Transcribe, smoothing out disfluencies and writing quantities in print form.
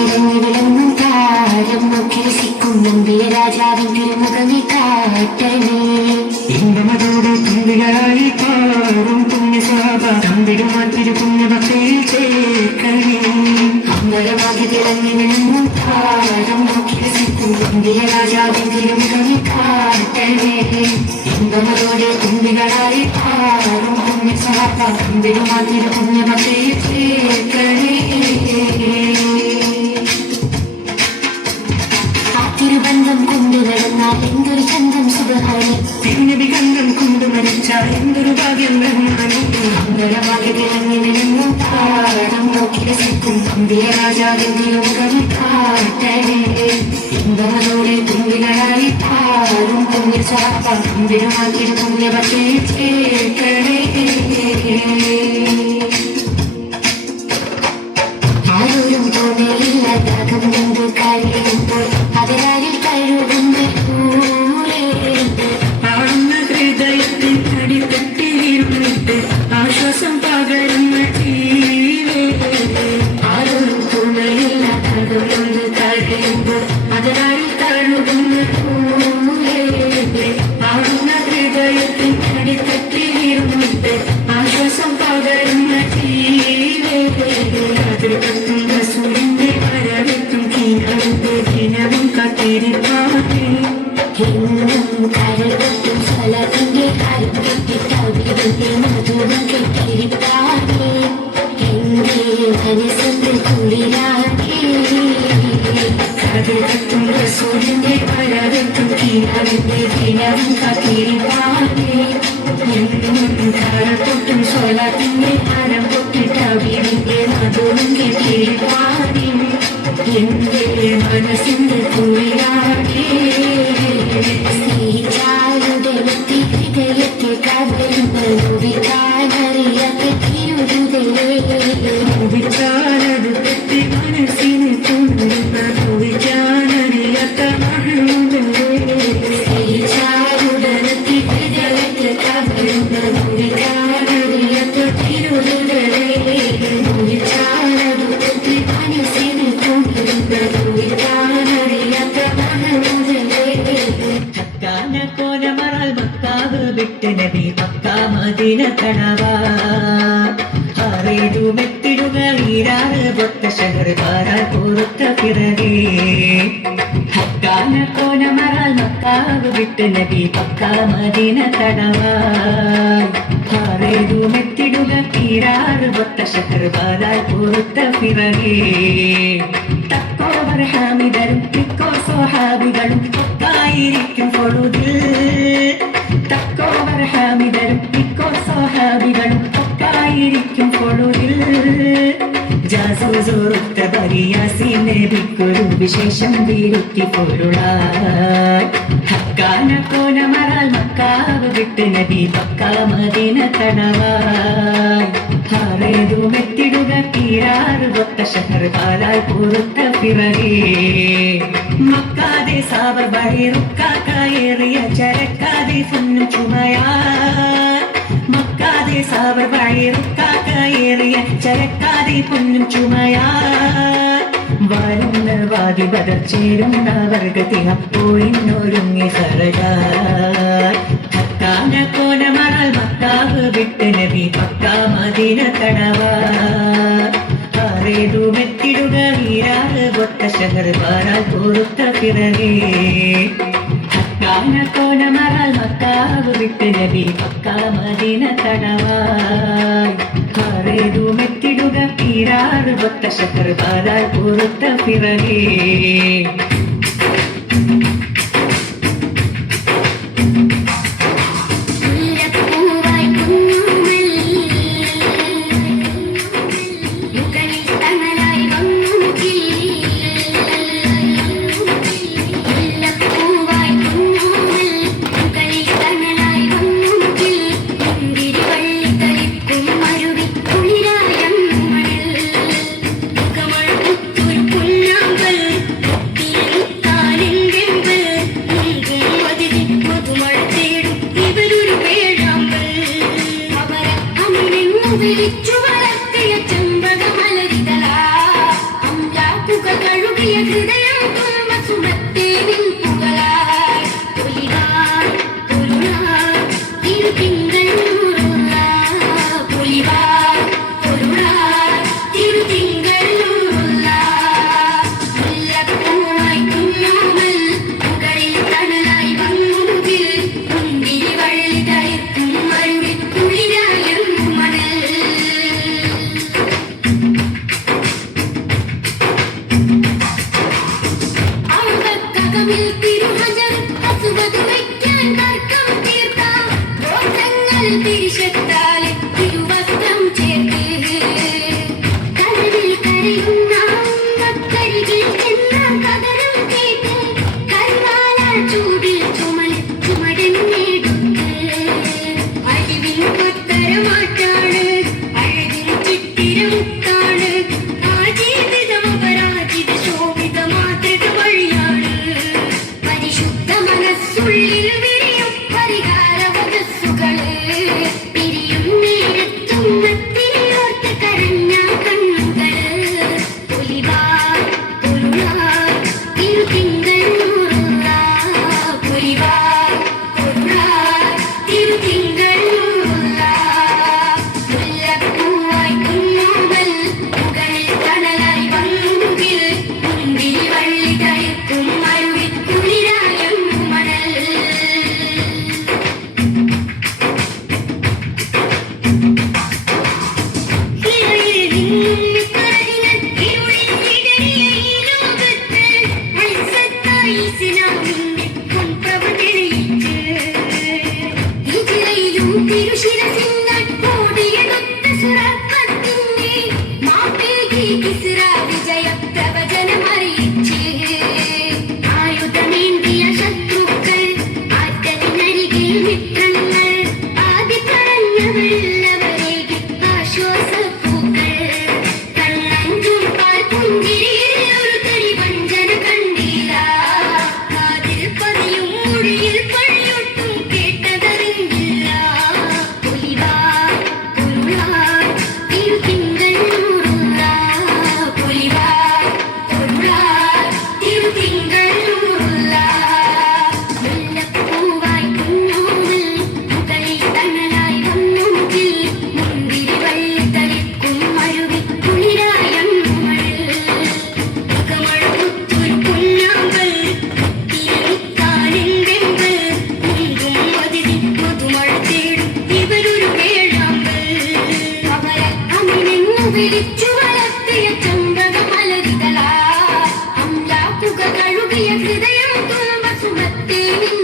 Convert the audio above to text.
തിളങ്ങി വിളങ്ങും താരം നോക്കി രസിക്കും നമ്പിയ രാജാവിൻ തിരുമുഖമി കാട്ടണേ. ഇമ്പമതോടെ തുമ്പികളായി പാറും പുണ്യസ്വാഭ തമ്പിടുമാൻ തിരുപുണ്യഭക്തിയിൽ ചേർക്കണേ. അമ്പലമാകി തിളങ്ങി വിളങ്ങും താരം നോക്കി രസിക്കും നമ്പിയ രാജാവിൻ തിരുമുഖമി കാട്ടണേ. ഇമ്പമതോടെ തുമ്പികളായി പാറും പുണ്യസ്വാഭ തമ്പിടുമാൻ തിരുപുണ്യഭക്തിയിൽ ചേർക്കണേ. തിരുബന്ധം കൊണ്ടു നടന്നാൽ എന്തൊരു ചന്തം സുഖഹാനി. തിരുനബിഗന്ധം കൊണ്ടു മരിച്ചാൽ എന്തൊരു ഭാഗ്യം. അമ്പലമാകി തിളങ്ങി വിളങ്ങും താരം നോക്കി രസിക്കും നമ്പിയ രാജാവിൻ തിരുമുഖമി കാട്ടണേ. ഇമ്പമതോടെ തുമ്പികളായി പാറും പുണ്യസ്വാഭ തമ്പിടുമാൻ തിരുപുണ്യഭക്തിയിൽ ചേർക്കണേ. ആരോരും തോന്നയില്ല ദാഹം കൊണ്ട് കഴിയുമ്പോൾ അതിനാലിൽ കഴുകുന്ന ആടുന്ന ഹൃദയത്തിൽ അടിത്തട്ടിയിരുന്നിട്ട് ആശ്വാസം പകരുന്ന ആരോരും തോന്നയില്ല ദാഹം കൊണ്ട് കഴിയുമ്പോൾ അതിനാലിൽ കഴുകുന്ന ആടുന്ന ഹൃദയത്തിൽ അടിത്തട്ടിയിരുന്നിട്ട് ആശ്വാസം പകരുന്ന അതിർത്തുന്ന സൂര്യന്റെ വരവെത്തും കീഴടുത്ത് ദിനവും കാത്തിരിപ്പാകെ. കരകെട്ടും സ്വലത്തിന്റെ കരുക്കെട്ടിട്ടവിടുത്തെ മധുരം കെട്ടിരിപ്പാകെ. എന്റെ മനസ്സിന്റെ കുളിരാകെ അതിർത്തുന്ന സൂര്യന്റെ വരവെത്തും കീഴടുത്ത് ദിനവും കാത്തിരിപ്പാകെ. കരത്തൊട്ടും സ്വലത്തിന്റെ കരം പൊട്ടിട്ടവിടുത്തെ മധുരം കെട്ടിരിപ്പാകെ. എന്റെ മനസ്സിന്റെ കുളിരാകെ സ്നേഹിച്ചാലുടത്തി ഹൃദയത്തെ കവരുന്ന നോവിക്കാനറിയാത്ത വിചാരത് തെറ്റി മനസ്സിനെ കൊണ്ടുവരുന്ന വിചാരറിയാത്ത സ്നേഹിച്ചാലുടത്തി ഹൃദയത്തെ കവരുന്ന നോവിക്കാനറിയാത്ത നോവിച്ചാലടുത്തി മനസ്സിനെ കൊണ്ടുവരുന്ന നോവിക്കാനറിയാത്ത കോലമറാൽ മക്കാവ് വിട്ട് നബി മക്കാ മദീന കടവാ. ആറേഴു മെത്തിടുക ഈരാറ് പൊത്ത ശഹർ പാരാൽ പുറത്ത പിറകെ. ഹക്കാന കോലമറാൽ മക്കാവ് വിട്ട് നബി മക്കാ മദീന കടവാ. ആറേഴു മെത്തിടുക ഈരാറ് പൊത്ത ശഹർ പാരാൽ പുറത്ത പിറകെ. തക്കോവർ ഹാമിദരും തിക്കോ സ്വഹാബികളും ഒത്തായിരിക്കും പൊഴുതിൽ. തക്കോവർ ഹാമിദരും തിക്കോ സ്വഹാബികളും ഒത്തായിരിക്കും പൊഴുതിൽ. ജാസൂറുത്ത ബരിയാസീൻ നബിക്കൊരു വിശേഷം വീരുത്തി പൊരുളായി. ഹക്കാന കോലമറാൽ മക്കാവ് വിട്ട് നബി മക്കാ മദീന കടവായി. ആറേഴു മെത്തിടുക ഈരാറ് പൊത്ത ശഹർ പാലാൽ പുറത്ത പിറകെ. മക്കാതെ സാവർ വഴിറുക്കായേറിയ ചരക്കാതെ പൊന്നും ചുമയാ. മക്കാതെ സാവർ വഴിറുക്കായേറിയ ചരക്കാതെ പൊന്നും ചുമയാ. വരുന്ന വാതി ബദർ ചേരുന്ന വർഗത്തിൽ അപ്പോയിന്നൊരുങ്ങി ഹറജായി. ഹക്കാന കോലമറാൽ മക്കാവ് വിട്ട് നബി മക്കാ മദീന കടവായി. ആറേഴു മെത്തിടുക ഈരാറ് പൊത്ത ശഹർ പാരാൽ പുറത്ത പിറകെ. ഹക്കാന കോലമറാൽ മക്കാവ് വിട്ട് നബി മക്കാ മദീന കടവായി. ആറേഴു മെത്തിടുക ഈരാറ് പൊത്ത ശഹർ പാരാൽ പുറത്ത പിറകെ. ും കനവിൽ തിരുഹജർ അസുവത് വയ്ക്കാൻ തർക്കം തീർത്ത ഗോത്രങ്ങൾ തിരിശത്താലെ തിരുവസ്ത്രം ചേർത്ത് കനവിൽ കരയുന്ന മക്കരികിൽ ചെന്ന കതരം കേട്ട് കരുവാല ചൂടിൽ ചുമടെന്നെടുത്ത് അഴിവിൻ പത്തരമാറ്റാണ് അഴകിൻ ചിത്തിരമുത്താണ് ആ ജീവിതം അപരാജിത ശോഭിത മാതൃക വഴിയാണ് പരിശുദ്ധ മനസ്സുള്ളിൽ വിരിയും പരിഹാര വധസ്സുകള് പിരിയും നേരത്തും മത്തിരിയോർത്ത് കരഞ്ഞ കണ്ണുകള് പുലിവാർ പൊരുളാർ തിരുതിങ്കൾ നൂറുള്ള പുലിവാർ പൊരുളാർ തിരുതിങ്കൾ നൂറുള്ള മുല്ലപ്പൂവായി കുന്നോവൽ മുകളിൽ തണലായി വന്നുകിൽ മുന്തിരി വള്ളി തളിർക്കും മരുവിൽ കുളിരായം മണൽ ഹിറയിൽ നിന്നും കരഞ്ഞ ഇരുളിൽ വിടരിയ ഈ ലോകത്ത് ഐസത്തായി ഇസ്ലാമിന്റെ പൊൻപ്രഭ തെളിയിച്ച് ഹിജ്റയിലും തിരുശിരസിന്നാൽ ഓടിയെടുത്ത സുറപ്പത്തിന്റെ മാപ്പേകി കിസ്റ വിജയ പ്രവചനമറിയിച്ച് ആയുധമേന്തിയ ശത്രുക്കൾ ആറ്റലിനരികിൽ മിത്രങ്ങൾ ആദ്യ പറഞ്ഞവരുള്ളവരേകി ആശ്വാസപ്പൂക്കൾ കണ്ണഞ്ചും പാൽ പുഞ്ചിരിയിൽ ഒരു തരി വഞ്ചന കണ്ടില്ല കാതിൽ പതിയും മൊഴിയിൽ പഴിയൊട്ടും കേട്ടതറിഞ്ഞില്ല പുലിവാർ പൊരുളാർ തിരുതിങ്കൾ നൂറുള്ള പുലിവാർ പൊരുളാർ തിരുതിങ്കൾ നൂറുള്ള മുല്ലപ്പൂവായി കുന്നോവൽ മുകളിൽ തണലായി വന്നുകിൽ മുന്തിരി വള്ളി തളിർക്കും മരുവിൽ കുളിരായം മണൽ മുഖമഴ പുത്തൊരു പൊന്നാമ്പൽ തിരുമുത്താനെന്തെമ്പൽ മുങ്കും മതിരി മധുമഴ തേടും ഇവരൊരു വേഴാമ്പൽ അവരെ അമിനെന്നു വിളിച്ചു വളർത്തിയ ചമ്പക മലരിതളാ അംലാക്കുക കഴുകിയ ഹൃദയം തുമ്പ സുമത്തേ നിൻ